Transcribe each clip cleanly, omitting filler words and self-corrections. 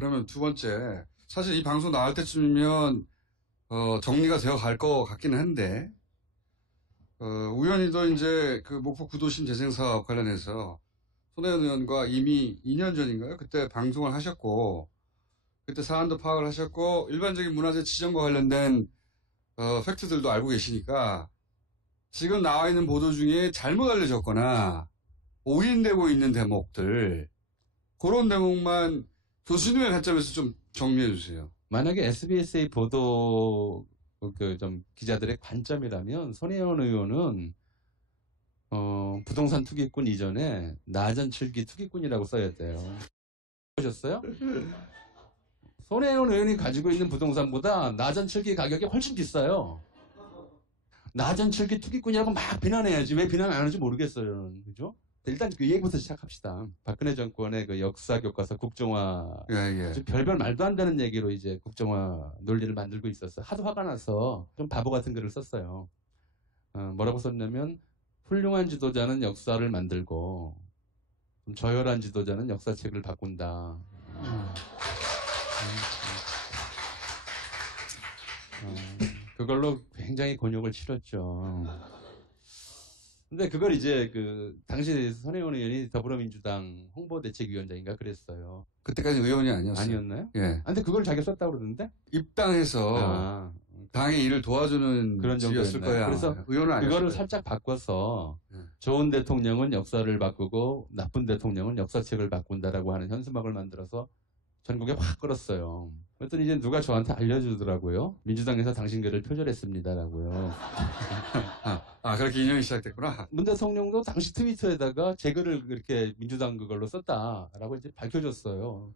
그러면 두 번째, 사실 이 방송 나올 때쯤이면 정리가 되어 갈 것 같기는 한데, 우연히도 이제 그 목포 구도심 재생사업 관련해서 손혜원 의원과 이미 2년 전인가요? 그때 방송을 하셨고, 그때 사안도 파악을 하셨고, 일반적인 문화재 지정과 관련된 팩트들도 알고 계시니까, 지금 나와 있는 보도 중에 잘못 알려졌거나, 오인되고 있는 대목들, 그런 대목만 교수님의 관점에서 좀 정리해 주세요. 만약에 SBS의 보도 좀 기자들의 관점이라면 손혜원 의원은 부동산 투기꾼 이전에 나전칠기 투기꾼이라고 써야 돼요. 보셨어요? 손혜원 의원이 가지고 있는 부동산보다 나전칠기 가격이 훨씬 비싸요. 나전칠기 투기꾼이라고 막 비난해야지. 왜 비난 안 하는지 모르겠어요. 그죠? 일단 그 얘기부터 시작합시다. 박근혜 정권의 그 역사 교과서 국정화, 별별 말도 안 되는 얘기로 이제 국정화 논리를 만들고 있었어요. 하도 화가 나서 좀 바보 같은 글을 썼어요. 뭐라고 썼냐면 훌륭한 지도자는 역사를 만들고 좀 저열한 지도자는 역사책을 바꾼다. 그걸로 굉장히 곤욕을 치렀죠. 근데 그걸 이제 당시 손혜원 의원이 더불어민주당 홍보대책위원장인가 그랬어요. 그때까지 의원이 아니었어요. 아니었나요? 예. 근데 그걸 자기가 썼다고 그러는데? 입당해서 당의 일을 도와주는 그런 직이었을 거야. 그래서 의원은 아니었어요. 그거를 살짝 바꿔서 좋은 대통령은 역사를 바꾸고 나쁜 대통령은 역사책을 바꾼다라고 하는 현수막을 만들어서 전국에 확 걸었어요. 그랬더니 이제 누가 저한테 알려주더라고요. 민주당에서 당신 글을 표절했습니다라고요. 그렇게 인용이 시작됐구나. 문 대통령도 당시 트위터에다가 제 글을 그렇게 민주당 그걸로 썼다라고 이제 밝혀줬어요.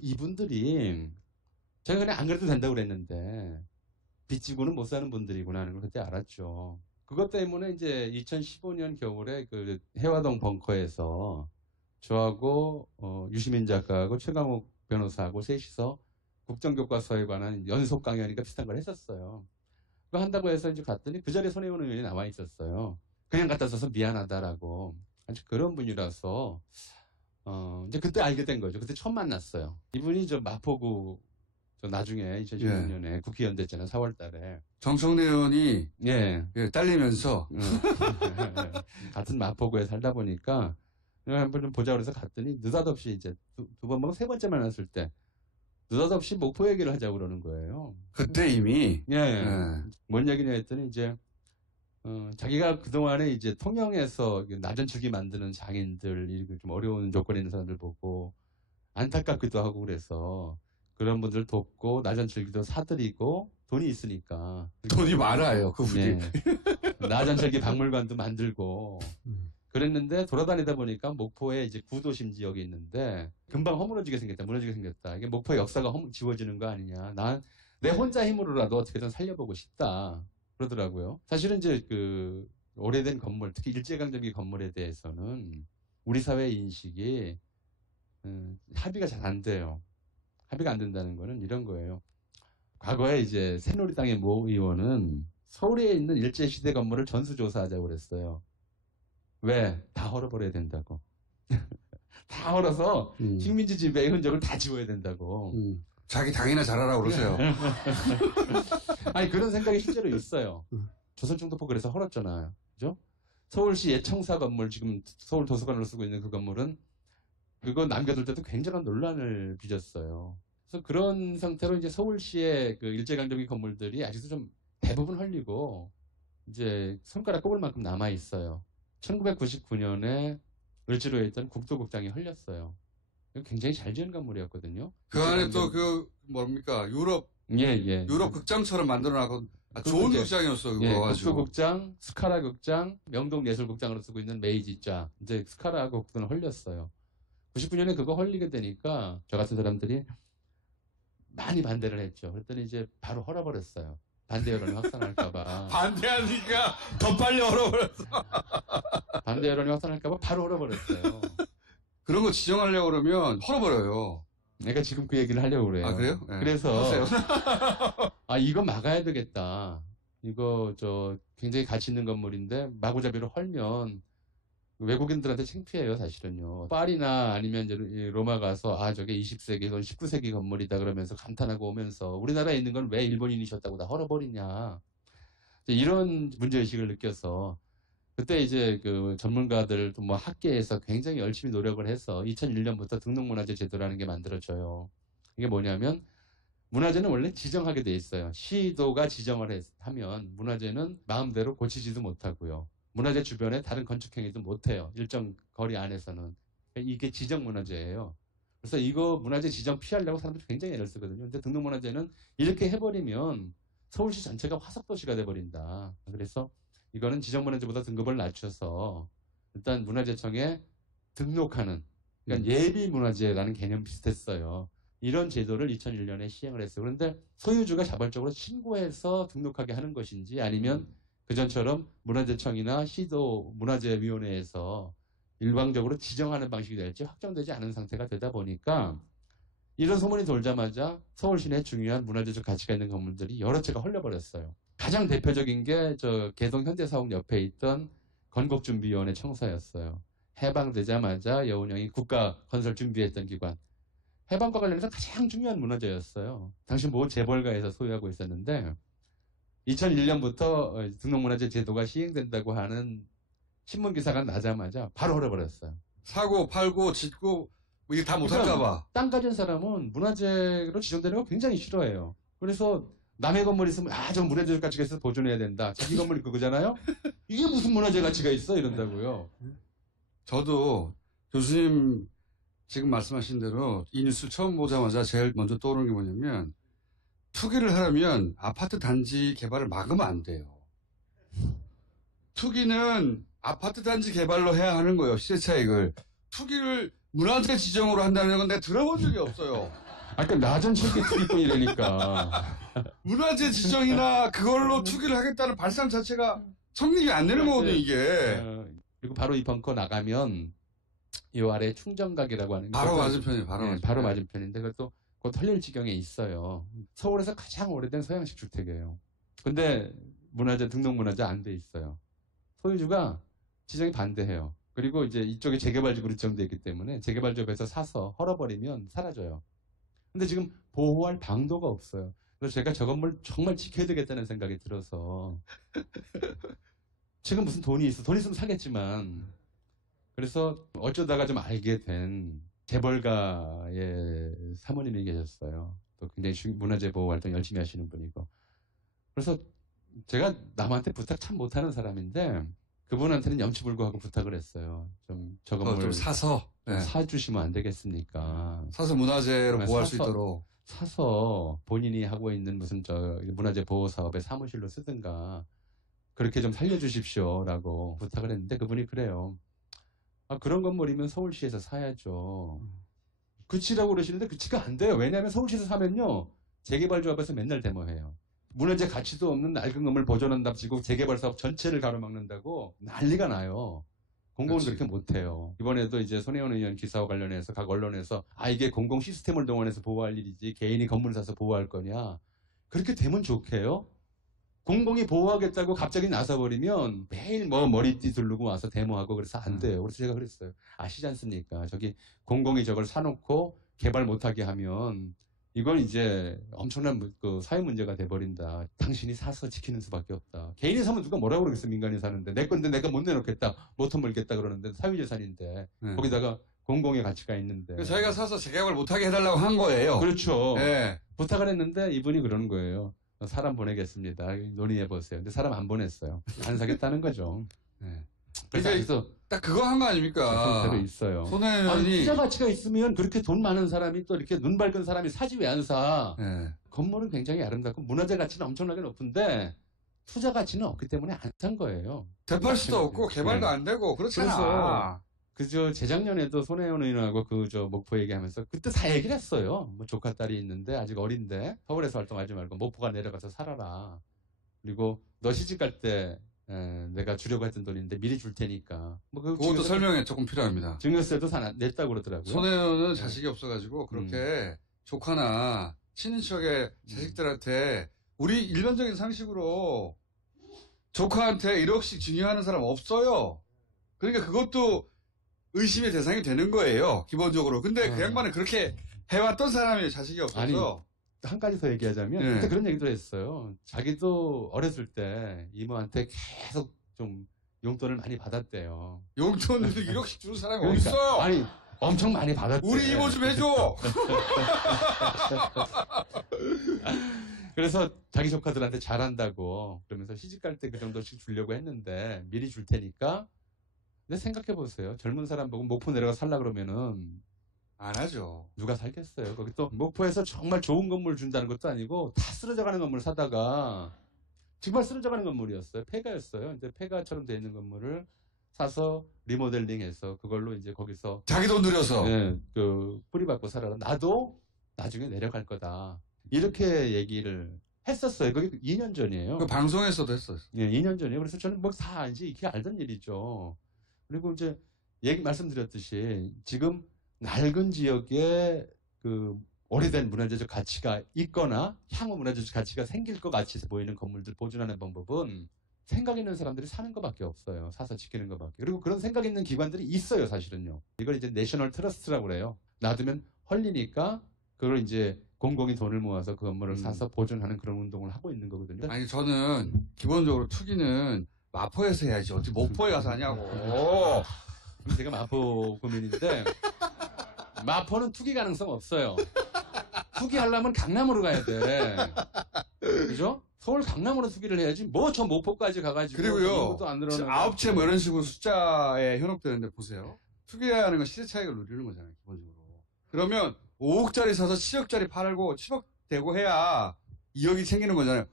이분들이 제가 그냥 안 그래도 된다고 그랬는데 빚지고는 못 사는 분들이구나 하는 걸 그때 알았죠. 그것 때문에 이제 2015년 겨울에 그 해화동 벙커에서 저하고 유시민 작가하고 최강욱 변호사하고 셋이서 국정교과서에 관한 연속 강연인가 비슷한 걸 했었어요. 그거 한다고 해서 이제 갔더니 그 자리에 손혜원 의원이 나와 있었어요. 그냥 갖다 써서 미안하다라고. 아주 그런 분이라서 이제 그때 알게 된 거죠. 그때 처음 만났어요. 이분이 저 마포구 나중에 2016년에 국회의원 됐잖아요. 4월 달에. 정청래 의원이 딸리면서 같은 마포구에 살다 보니까 한번 좀 보자 그래서 갔더니 느닷없이 이제 두 번, 세 번째 만났을 때 느닷없이 목포 얘기를 하자고 그러는 거예요. 그때 이미? 뭔 얘기냐 했더니 이제, 자기가 그동안에 이제 통영에서 나전칠기 만드는 장인들, 이렇게 좀 어려운 조건에 있는 사람들 보고 안타깝기도 하고 그래서 그런 분들 돕고 나전칠기도 사드리고 돈이 있으니까. 돈이 많아요, 그분이. 나전칠기 박물관도 만들고. 그랬는데 돌아다니다 보니까 목포에 이제 구도심 지역이 있는데 금방 허물어지게 생겼다, 무너지게 생겼다. 이게 목포의 역사가 지워지는 거 아니냐. 난 내 혼자 힘으로라도 어떻게든 살려보고 싶다. 그러더라고요. 사실은 이제 오래된 건물, 특히 일제강점기 건물에 대해서는 우리 사회 인식이 합의가 잘 안 돼요. 합의가 안 된다는 거는 이런 거예요. 과거에 이제 새누리당의 모 의원은 서울에 있는 일제시대 건물을 전수조사하자고 그랬어요. 왜? 다 헐어버려야 된다고. 다 헐어서 식민지 지배의 흔적을 다 지워야 된다고. 자기 당이나 잘하라고 그러세요. 아니 그런 생각이 실제로 있어요. 조선중도포 그래서 헐었잖아요. 그죠? 서울시 예청사 건물 지금 서울 도서관으로 쓰고 있는 그 건물은 그거 남겨둘 때도 굉장한 논란을 빚었어요. 그래서 그런 상태로 이제 서울시의 그 일제강점기 건물들이 아직도 좀 대부분 헐리고 이제 손가락 꼽을 만큼 남아 있어요. 1999년에 을지로에 있던 국도극장이 헐렸어요. 굉장히 잘 지은 건물이었거든요. 그 안에 또 뭡니까? 유럽 극장처럼 만들어놔고 좋은 극장이었어, 그거 가지고. 국도극장, 스카라 극장, 명동예술극장으로 쓰고 있는 메이지자. 이제 스카라 극장은 헐렸어요. 99년에 그거 헐리게 되니까 저 같은 사람들이 많이 반대를 했죠. 그랬더니 이제 바로 헐어버렸어요. 반대 여론이 확산할까봐. 반대하니까 더 빨리 헐어버렸어. 반대 여론이 확산할까봐 바로 헐어버렸어요. 그런 거 지정하려고 그러면 헐어버려요. 내가 지금 그 얘기를 하려고 그래요. 그래요? 네. 그래서 이거 막아야 되겠다. 이거 굉장히 가치 있는 건물인데 마구잡이로 헐면 외국인들한테 창피해요, 사실은요. 파리나 아니면 이제 로마 가서, 아, 저게 20세기, 이건 19세기 건물이다 그러면서 감탄하고 오면서, 우리나라에 있는 건 왜 일본인이셨다고 다 헐어버리냐. 이런 문제의식을 느껴서, 그때 이제 그 전문가들, 또 뭐 학계에서 굉장히 열심히 노력을 해서 2001년부터 등록문화재 제도라는 게 만들어져요. 이게 뭐냐면, 문화재는 원래 지정하게 돼 있어요. 시도가 지정을 하면 문화재는 마음대로 고치지도 못하고요. 문화재 주변에 다른 건축행위도 못해요. 일정 거리 안에서는. 이게 지정문화재예요. 그래서 이거 문화재 지정 피하려고 사람들이 굉장히 애를 쓰거든요. 근데 등록문화재는 이렇게 해버리면 서울시 전체가 화석도시가 돼버린다. 그래서 이거는 지정문화재보다 등급을 낮춰서 일단 문화재청에 등록하는, 그러니까 예비문화재라는 개념 비슷했어요. 이런 제도를 2001년에 시행을 했어요. 그런데 소유주가 자발적으로 신고해서 등록하게 하는 것인지 아니면 그전처럼 문화재청이나 시도 문화재위원회에서 일방적으로 지정하는 방식이 될지 확정되지 않은 상태가 되다 보니까 이런 소문이 돌자마자 서울 시내 중요한 문화재적 가치가 있는 건물들이 여러 채가 헐려버렸어요. 가장 대표적인 게 저 개동 현대사옥 옆에 있던 건국준비위원회 청사였어요. 해방되자마자 여운형이 국가 건설 준비했던 기관. 해방과 관련해서 가장 중요한 문화재였어요. 당시 모 재벌가에서 소유하고 있었는데 2001년부터 등록문화재 제도가 시행된다고 하는 신문기사가 나자마자 바로 헐어버렸어요. 사고, 팔고, 짓고, 뭐 이게 다 못할까봐. 땅 가진 사람은 문화재로 지정되는 거 굉장히 싫어해요. 그래서 남의 건물 있으면, 아, 저 문화재 가치가 있어서 보존해야 된다. 자기 건물이 그거잖아요? 이게 무슨 문화재 가치가 있어? 이런다고요. 저도 교수님 지금 말씀하신 대로 이 뉴스 처음 보자마자 제일 먼저 떠오르는 게 뭐냐면, 투기를 하려면 아파트 단지 개발을 막으면 안 돼요. 투기는 아파트 단지 개발로 해야 하는 거예요. 시세 차익을. 투기를 문화재 지정으로 한다는 건 내가 들어본 적이 없어요. 아까 나전 철기 투기꾼이라니까. 문화재 지정이나 그걸로 투기를 하겠다는 발상 자체가 성립이 안 되는 거거든요, 이게. 그리고 바로 이 벙커 나가면 이 아래 충정각이라고 하는 바로 맞은편이에요, 바로 맞은편. 바로 맞은편인데 그것도 곧 털릴 지경에 있어요. 서울에서 가장 오래된 서양식 주택이에요. 근데 문화재, 등록문화재 안 돼 있어요. 소유주가 지정이 반대해요. 그리고 이제 이쪽에 재개발지구로 지정되어 있기 때문에 재개발지구에서 사서 헐어버리면 사라져요. 근데 지금 보호할 방도가 없어요. 그래서 제가 저 건물 정말 지켜야 되겠다는 생각이 들어서 지금 무슨 돈이 있어. 돈 있으면 사겠지만 그래서 어쩌다가 좀 알게 된 재벌가의 사모님이 계셨어요. 또 굉장히 문화재 보호 활동 열심히 하시는 분이고. 그래서 제가 남한테 부탁 참 못하는 사람인데 그분한테는 염치불구하고 부탁을 했어요. 좀 저 건물 좀 사서 네. 사주시면 안 되겠습니까? 사서 문화재로 보호할 수 있도록. 사서 본인이 하고 있는 무슨 저 문화재 보호 사업의 사무실로 쓰든가 그렇게 좀 살려주십시오라고 부탁을 했는데 그분이 그래요. 아, 그런 건물이면 서울시에서 사야죠. 그치라고 그러시는데 그치가 안 돼요. 왜냐하면 서울시에서 사면요. 재개발조합에서 맨날 데모해요. 문화재 가치도 없는 낡은 건물 보존한답시고 재개발 사업 전체를 가로막는다고 난리가 나요. 공공은 그렇게 못해요. 이번에도 이제 손혜원 의원 기사와 관련해서 각 언론에서 아 이게 공공 시스템을 동원해서 보호할 일이지 개인이 건물을 사서 보호할 거냐. 그렇게 되면 좋게요. 공공이 보호하겠다고 갑자기 나서버리면 매일 뭐 머리띠 두르고 와서 데모하고 그래서 안 돼요. 그래서 제가 그랬어요. 아시지 않습니까? 저기 공공이 저걸 사놓고 개발 못하게 하면 이건 이제 엄청난 그 사회 문제가 돼버린다. 당신이 사서 지키는 수밖에 없다. 개인이 사면 누가 뭐라고 그러겠어. 민간이 사는데. 내 건데 내가 못 내놓겠다. 못 터물겠다 그러는데 사유재산인데. 네. 거기다가 공공의 가치가 있는데. 저희가 사서 재개발 못하게 해달라고 한 거예요. 그렇죠. 네. 부탁을 했는데 이분이 그러는 거예요. 사람 보내겠습니다. 논의해보세요. 근데 사람 안 보냈어요. 안 사겠다는 거죠. 네. 그래서 딱 그거 한 거 아닙니까? 대로 있어요. 손혜원이 투자 가치가 있으면 그렇게 돈 많은 사람이 또 이렇게 눈 밝은 사람이 사지 왜 안 사? 네. 건물은 굉장히 아름답고 문화재 가치는 엄청나게 높은데 투자 가치는 없기 때문에 안 산 거예요. 되팔 수도 없고 개발도 안 되고 그렇잖아. 그래서 재작년에도 손혜원 의원하고 그저 목포 얘기하면서 그때 다 얘기를 했어요. 뭐 조카 딸이 있는데 아직 어린데 서울에서 활동하지 말고 목포가 내려가서 살아라. 그리고 너 시집 갈 때 내가 주려고 했던 돈인데 미리 줄 테니까. 뭐 그것도 설명이 조금 필요합니다. 증여세도 다 냈다고 그러더라고요. 손혜원은 자식이 없어가지고 그렇게 조카나 친인척의 자식들한테 우리 일반적인 상식으로 조카한테 1억씩 증여하는 사람 없어요. 그러니까 그것도 의심의 대상이 되는 거예요. 기본적으로. 근데 그 양반은 그렇게 해왔던 사람이 자식이 없어서. 아니, 한 가지 더 얘기하자면 네. 그때 그런 얘기도 했어요. 자기도 어렸을 때 이모한테 계속 좀 용돈을 많이 받았대요. 용돈을 1억씩 주는 사람이 그러니까, 어딨어? 아니 엄청 많이 받았대. 우리 이모 좀 해줘. 그래서 자기 조카들한테 잘한다고 그러면서 시집 갈 때 그 정도씩 주려고 했는데 미리 줄 테니까. 근데 생각해 보세요. 젊은 사람 보고 목포 내려가 살라 그러면은 안 하죠. 누가 살겠어요. 거기 또 목포에서 정말 좋은 건물 준다는 것도 아니고 다 쓰러져가는 건물 사다가 정말 쓰러져가는 건물이었어요. 폐가였어요. 이제 폐가처럼 돼 있는 건물을 사서 리모델링해서 그걸로 이제 거기서 자기 돈 들여서. 예, 그 뿌리박고 살아라. 나도 나중에 내려갈 거다. 이렇게 얘기를 했었어요. 그게 2년 전이에요. 그 방송에서도 했었어요. 예, 2년 전이에요. 그래서 저는 뭐 다 알지 이게 알던 일이죠. 그리고 이제 말씀드렸듯이 지금 낡은 지역에 그 오래된 문화재적 가치가 있거나 향후 문화재적 가치가 생길 것 같이 보이는 건물들 보존하는 방법은 생각 있는 사람들이 사는 것밖에 없어요. 사서 지키는 것밖에. 그리고 그런 생각 있는 기관들이 있어요, 사실은요. 이걸 이제 내셔널 트러스트라고 그래요. 놔두면 헐리니까 그걸 이제 공공이 돈을 모아서 그 건물을 사서 보존하는 그런 운동을 하고 있는 거거든요. 아니, 저는 기본적으로 투기는 마포에서 해야지. 어떻게 목포에 가서 하냐고. 제가 마포 구민인데 마포는 투기 가능성 없어요. 투기하려면 강남으로 가야 돼. 그죠? 서울 강남으로 투기를 해야지. 뭐 저 목포까지 가가지고. 그리고요. 안 늘어나고. 9채 뭐 이런 식으로 숫자에 현혹되는데 보세요. 투기하는 건 시세 차익을 누리는 거잖아요. 기본적으로. 그러면 5억짜리 사서 7억짜리 팔고 7억 되고 해야 2억이 생기는 거잖아요.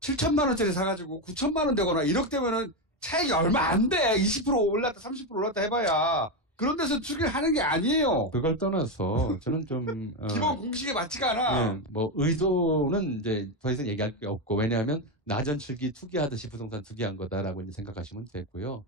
7천만 원짜리 사가지고 9천만 원 되거나 1억 되면은 차익이 얼마 안 돼. 20% 올랐다 30% 올랐다 해봐야. 그런 데서 투기를 하는 게 아니에요. 그걸 떠나서 저는 좀 기본 공식에 맞지가 않아. 네, 뭐 의도는 이제 더 이상 얘기할 게 없고 왜냐하면 나전칠기 투기하듯이 부동산 투기한 거다라고 이제 생각하시면 되고요.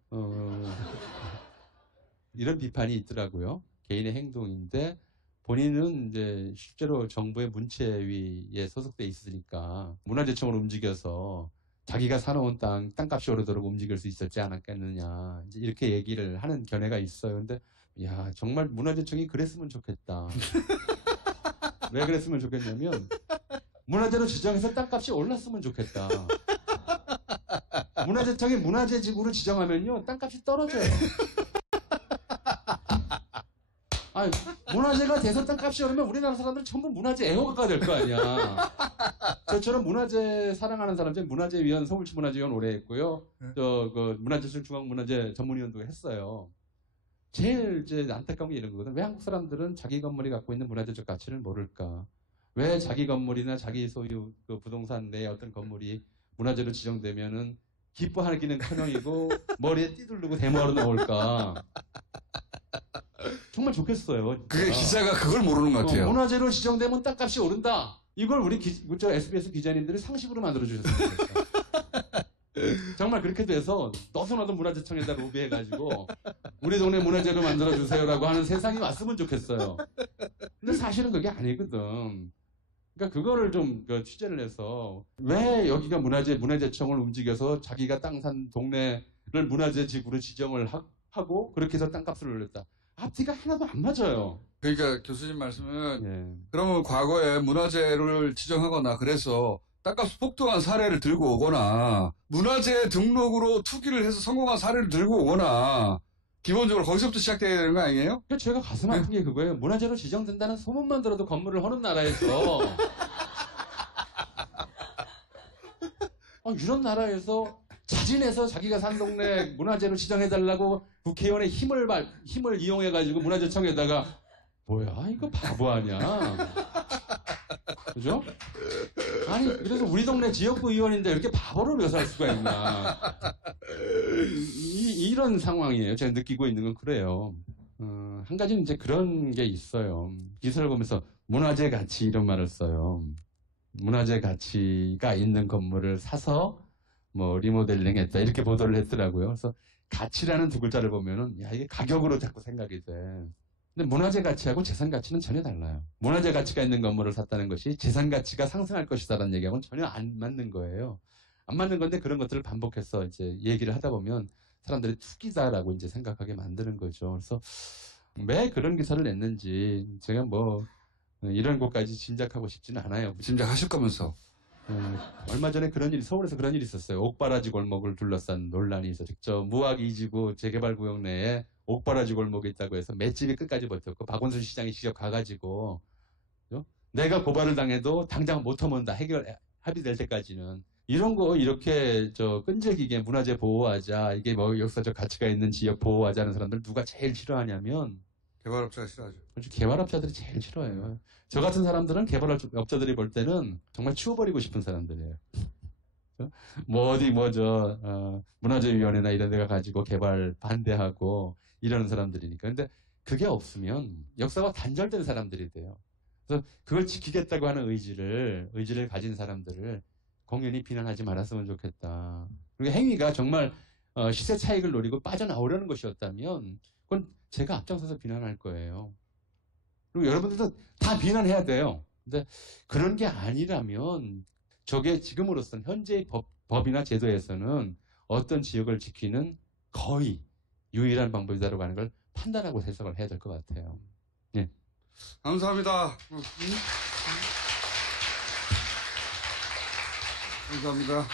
이런 비판이 있더라고요. 개인의 행동인데 본인은 이제 실제로 정부의 문체위에 소속돼 있으니까 문화재청으로 움직여서 자기가 사놓은 땅값이 오르도록 움직일 수 있었지 않았겠느냐. 이제 이렇게 얘기를 하는 견해가 있어요. 근데, 야, 정말 문화재청이 그랬으면 좋겠다. 왜 그랬으면 좋겠냐면, 문화재로 지정해서 땅값이 올랐으면 좋겠다. 문화재청이 문화재지구로 지정하면요, 땅값이 떨어져요. 아니, 문화재가 돼서 땅값이 오르면 우리나라 사람들은 전부 문화재 애호가가 될 거 아니야. 저처럼 문화재 사랑하는 사람 중에 문화재위원, 서울시 문화재위원 오래 했고요. 문화재청 중앙문화재 전문위원도 했어요. 제일 이제 안타까운 게 이런 거거든. 왜 한국 사람들은 자기 건물이 갖고 있는 문화재적 가치를 모를까? 왜 자기 건물이나 자기 소유 그 부동산 내 어떤 건물이 문화재로 지정되면은 기뻐하기는커녕이고 머리에 띠두르고 데모하러 나올까? 정말 좋겠어요. 그게 기자가 그걸 모르는 것 같아요. 문화재로 지정되면 땅값이 오른다. 이걸 우리 저 SBS 기자님들이 상식으로 만들어주셨으면 좋겠다. 정말 그렇게 돼서 너도나도 문화재청에다 로비해가지고 우리 동네 문화재로 만들어주세요라고 하는 세상이 왔으면 좋겠어요. 근데 사실은 그게 아니거든. 그러니까 그거를 좀 취재를 해서 왜 여기가 문화재청을 움직여서 자기가 땅 산 동네를 문화재 지구로 지정을 하고 그렇게 해서 땅값을 올렸다. 앞뒤가 하나도 안 맞아요. 그러니까 교수님 말씀은 예. 그러면 과거에 문화재를 지정하거나 그래서 땅값 폭등한 사례를 들고 오거나 문화재 등록으로 투기를 해서 성공한 사례를 들고 오거나 기본적으로 거기서부터 시작돼야 되는 거 아니에요? 그러니까 제가 가슴 아픈 게 그거예요. 문화재로 지정된다는 소문만 들어도 건물을 허는 나라에서 이런 나라에서 자진해서 자기가 산 동네 문화재로 지정해달라고 국회의원의 힘을 이용해가지고 문화재청에다가 뭐야 이거 바보 아니야? 그죠? 아니 그래서 우리 동네 지역구 의원인데 이렇게 바보를 묘사할 수가 있나? 이런 상황이에요. 제가 느끼고 있는 건 그래요. 한 가지는 이제 그런 게 있어요. 기사를 보면서 문화재 가치 이런 말을 써요. 문화재 가치가 있는 건물을 사서 뭐 리모델링 했다 이렇게 보도를 했더라고요. 그래서 가치라는 두 글자를 보면은 야 이게 가격으로 자꾸 생각이 돼. 근데 문화재 가치하고 재산 가치는 전혀 달라요. 문화재 가치가 있는 건물을 샀다는 것이 재산 가치가 상승할 것이다라는 얘기하고는 전혀 안 맞는 거예요. 안 맞는 건데 그런 것들을 반복해서 이제 얘기를 하다 보면 사람들이 투기다라고 이제 생각하게 만드는 거죠. 그래서 왜 그런 기사를 냈는지 제가 뭐 이런 것까지 짐작하고 싶지는 않아요. 짐작하실 거면서. 얼마 전에 서울에서 그런 일이 있었어요. 옥바라지 골목을 둘러싼 논란이 있었죠. 무학 이지구 재개발구역 내에 옥바라지 골목이 있다고 해서 맷집이 끝까지 버텼고 박원순 시장이 직접 가가지고 내가 고발을 당해도 당장 못 터문다. 합의될 때까지는. 이런 거 이렇게 끈질기게 문화재 보호하자. 이게 뭐 역사적 가치가 있는 지역 보호하자는 사람들 누가 제일 싫어하냐면 개발업자가 싫어하죠. 그렇죠. 개발업자들이 제일 싫어해요. 저 같은 사람들은 개발업자들이 볼 때는 정말 치워버리고 싶은 사람들이에요. 문화재위원회나 이런 데가 가지고 개발 반대하고 이러는 사람들이니까. 근데 그게 없으면 역사가 단절된 사람들이 돼요. 그래서 그걸 지키겠다고 하는 의지를 가진 사람들을 공연히 비난하지 말았으면 좋겠다. 그리고 행위가 정말 시세 차익을 노리고 빠져나오려는 것이었다면 그건 제가 앞장서서 비난할 거예요. 그리고 여러분들도 다 비난해야 돼요. 근데 그런 게 아니라면 저게 지금으로서는 현재의 법이나 제도에서는 어떤 지역을 지키는 거의 유일한 방법이다라고 하는 걸 판단하고 해석을 해야 될 것 같아요. 네. 감사합니다. 감사합니다.